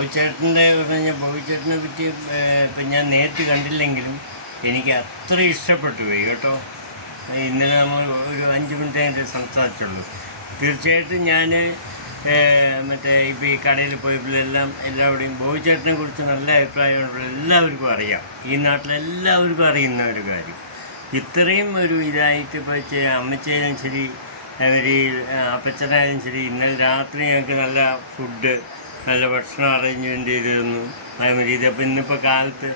ബോബിച്ചേട്ടന്റെ പറഞ്ഞ ബോബിച്ചേട്ടനെ പറ്റി ഇപ്പം ഞാൻ നേരിട്ട് കണ്ടില്ലെങ്കിലും എനിക്ക് അത്ര ഇഷ്ടപ്പെട്ടു പോയി കേട്ടോ. ഇന്നലെ നമ്മൾ ഒരു അഞ്ച് മിനിറ്റ് അതിന്റെ സംസാരിച്ചുള്ളൂ. തീർച്ചയായിട്ടും ഞാൻ മറ്റേ ഇപ്പോൾ ഈ കടയിൽ പോയപ്പോഴെല്ലാം എല്ലാവരുടെയും ബോബിച്ചേട്ടനെ കുറിച്ച് നല്ല അഭിപ്രായമുള്ള എല്ലാവർക്കും അറിയാം. ഈ നാട്ടിലെല്ലാവർക്കും അറിയുന്ന ഒരു കാര്യം. ഇത്രയും ഒരു ഇതായിട്ട് ഇപ്പോൾ അമ്മച്ചായാലും ശരി അവർ അപ്പച്ചനായാലും ശരി ഇന്നലെ രാത്രി ഞങ്ങൾക്ക് നല്ല ഫുഡ് നല്ല ഭക്ഷണം അറേഞ്ച്മെന്റ് ചെയ്ത് തന്നു അതേമാതിരി അപ്പം ഇന്നിപ്പോൾ കാലത്ത്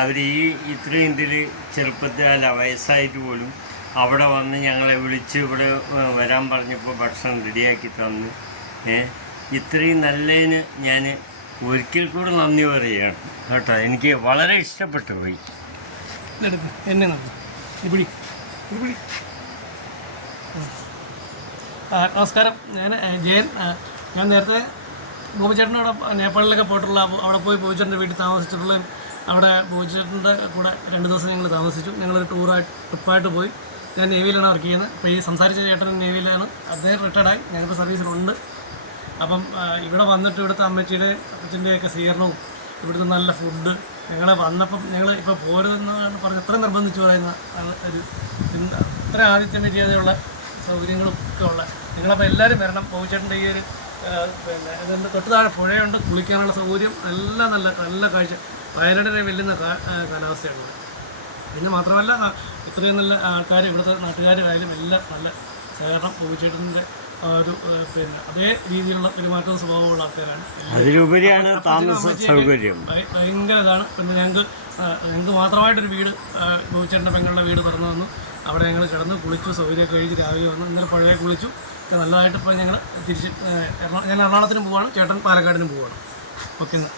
അവർ ഈ ഇത്രയും ഇതിൽ ചെറുപ്പത്തിൽ അല്ല വയസ്സായിട്ട് പോലും അവിടെ വന്ന് ഞങ്ങളെ വിളിച്ച് ഇവിടെ വരാൻ പറഞ്ഞപ്പോൾ ഭക്ഷണം റെഡിയാക്കി തന്നു. ഏ ഇത്രയും നല്ലതിന് ഞാൻ ഒരിക്കൽ കൂടെ നന്ദി പറയുകയാണ് കേട്ടോ. എനിക്ക് വളരെ ഇഷ്ടപ്പെട്ടു പോയി. എന്നെ നമസ്കാരം. ഞാൻ ജയൻ ഞാൻ നേരത്തെ ബോബിച്ചേട്ടനോടെ നേപ്പാളിലൊക്കെ പോയിട്ടുള്ള അവിടെ പോയി ബോബിച്ചേട്ടന്റെ വീട്ടിൽ താമസിച്ചിട്ടുള്ള അവിടെ ബോബിച്ചേട്ടന്റെ കൂടെ രണ്ട് ദിവസം ഞങ്ങൾ താമസിച്ചു. ഞങ്ങളൊരു ടൂറായിട്ട് ട്രിപ്പായിട്ട് പോയി. ഞാൻ നേവിയിലാണ് വർക്ക് ചെയ്യുന്നത്. അപ്പോൾ ഈ സംസാരിച്ച ചേട്ടൻ നേവിയിലാണ് അദ്ദേഹം റിട്ടയർഡായി ഞങ്ങൾക്ക് സർവീസിലുണ്ട് അപ്പം ഇവിടെ വന്നിട്ട് ഇവിടുത്തെ അമ്മച്ചിയുടെ അപ്പച്ചന്റെയൊക്കെ സ്വീകരണവും ഇവിടുത്തെ നല്ല ഫുഡ് ഞങ്ങൾ വന്നപ്പം ഞങ്ങൾ ഇപ്പോൾ പോരുതെന്നാണ് പറഞ്ഞ് എത്ര നിർബന്ധിച്ച് പറയുന്ന ഒരു അത്ര ആദിത്യ മര്യാദയുള്ള സൗകര്യങ്ങളും ഒക്കെ ഉള്ള. നിങ്ങളപ്പോൾ എല്ലാവരും വരണം. പോച്ചേട്ടന്റെ ഈ ഒരു പിന്നെ അതിന്റെ തൊട്ട് താഴെ പുഴയുണ്ട് കുളിക്കാനുള്ള സൗകര്യം നല്ല നല്ല നല്ല കാഴ്ച. വയനാടിനെ വെല്ലുന്ന കാലാവസ്ഥയാണ്. പിന്നെ മാത്രമല്ല ഇത്രയും നല്ല ആൾക്കാർ ഇവിടുത്തെ നാട്ടുകാരായാലും എല്ലാം നല്ല സഹകരണം ഉപയോഗിച്ചിട്ടുണ്ട് ഒരു പിന്നെ അതേ രീതിയിലുള്ള പെരുമാറ്റവും സ്വഭാവമുള്ള ആൾക്കാരാണ്. അതിലുപരിയാണ് താമസ സൗകര്യം. ഭയ- ഭയങ്കര ഇതാണ്. പിന്നെ ഞങ്ങൾക്ക് ഞങ്ങൾക്ക് മാത്രമായിട്ടൊരു വീട് ഗോവിച്ചേട്ടന്റെ പെങ്ങളുടെ വീട് തുറന്നു വന്നു അവിടെ ഞങ്ങൾ കിടന്ന് കുളിച്ചു സൗകര്യമൊക്കെ കഴിച്ച് രാവിലെ വന്നു. ഇന്നലെ പഴയ കുളിച്ചു. നല്ലതായിട്ട് ഇപ്പോൾ ഞങ്ങൾ തിരിച്ച് ആ, എറണാ- ഞാൻ എറണാകുളത്തിന് പോവാണ് ചേട്ടൻ പാലക്കാടിനും പോവാണ്. ഓക്കെ എന്നാൽ